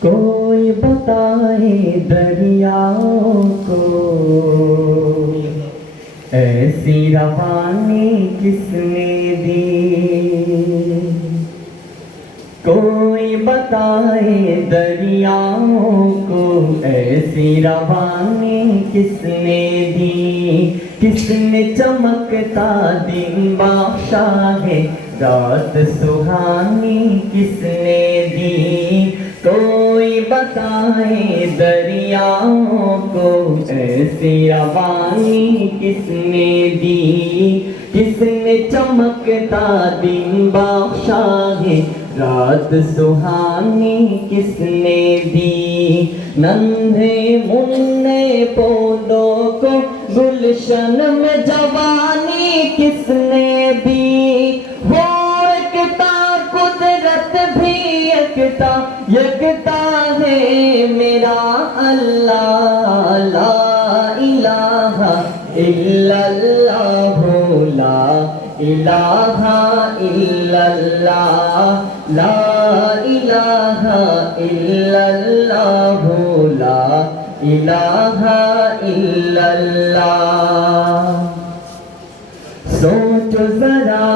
کوئی بتائے دریاؤں کو، ایسی روانی کس نے دی؟ کوئی بتائے دریاؤں کو، ایسی روانی کس نے دی؟ کس نے چمکتا دن بادشا ہے؟ رات سہانی کس نے دی؟ کوئی بتائے دریاؤں کو، ایسی روانی کس نے دی؟ کس نے چمکتا دن بادشا ہے؟ رات سہانی کس نے دی؟ نندھے منہ پودوں کو، گلشن میں جوانی کس نے دی؟ ایکتا یکتا ہے میرا اللہ لا الہ الا اللہ لا الہ الا اللہ لا الہ الا اللہ لا الہ الا اللہ سوچو ذرا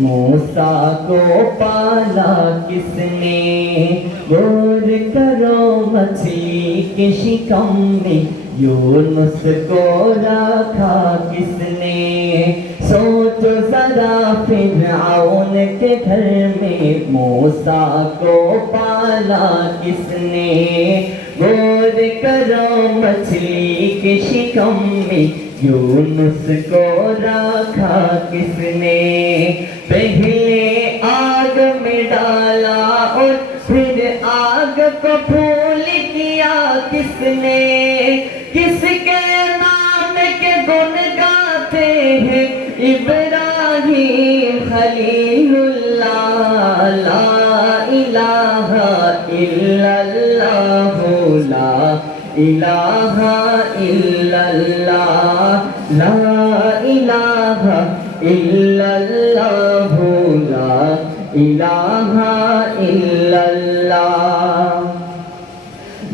فرعون موسیٰ کو پالا کس نے؟ غور کرو مچھلی کے شکم میں، یونس کو رکھا کس نے؟ سوچو ذرا فرعون کے گھر میں، موسیٰ کو پالا کس نے؟ غور کرو مچھلی کے شکم میں یونس کو رکھا کس نے؟ پہلے آگ میں ڈالا اور پھر آگ کو پھول کیا کس نے؟ کس کے نام کے گن گاتے ہیں؟ ابراہیم خلیل اللہ، لا الہ الا اللہ، لا الہ الا لا الہ الا اللہ لا الہ الا اللہ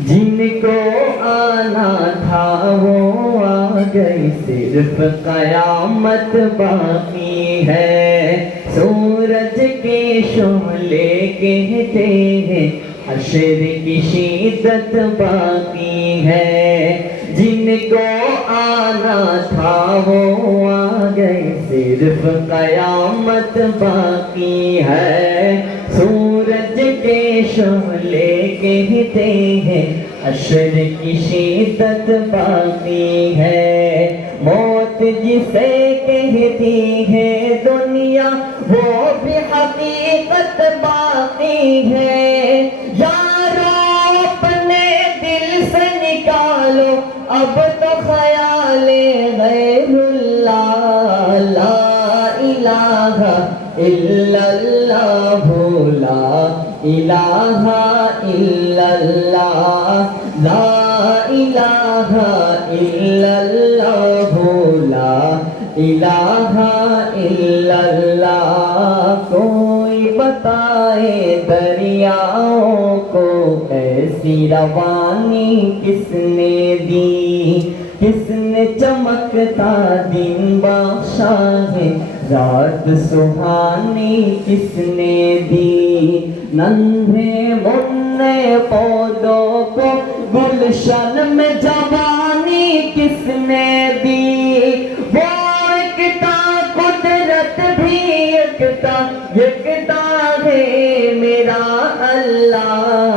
جن کو آنا تھا وہ آ گئی، صرف قیامت باقی ہے۔ سورج کے شعلے کہتے ہیں حشر کی شدت باقی ہے۔ جن کو آنا تھا وہ آ گئے صرف قیامت باقی ہے۔ سورج کے شعلے کہتے ہیں، حشر کی شدت باقی ہے۔ موت جسے کہتی ہے دنیا، وہ بھی حقیقت باقی ہے۔ نکالو اب تو خیال غیر اللہ لا الہ الا اللہ لا الہ الا اللہ لا الہ الا اللہ لا الہ روانی کس نے دی؟ کس نے چمکتا دن بادشاہ ہے؟ رات سہانی کس نے دی؟ ننھے منہ پودوں کو گلشن میں جوانی کس نے دی؟ وہ قدرت بھی ایکتا، یکتا ہے میرا اللہ۔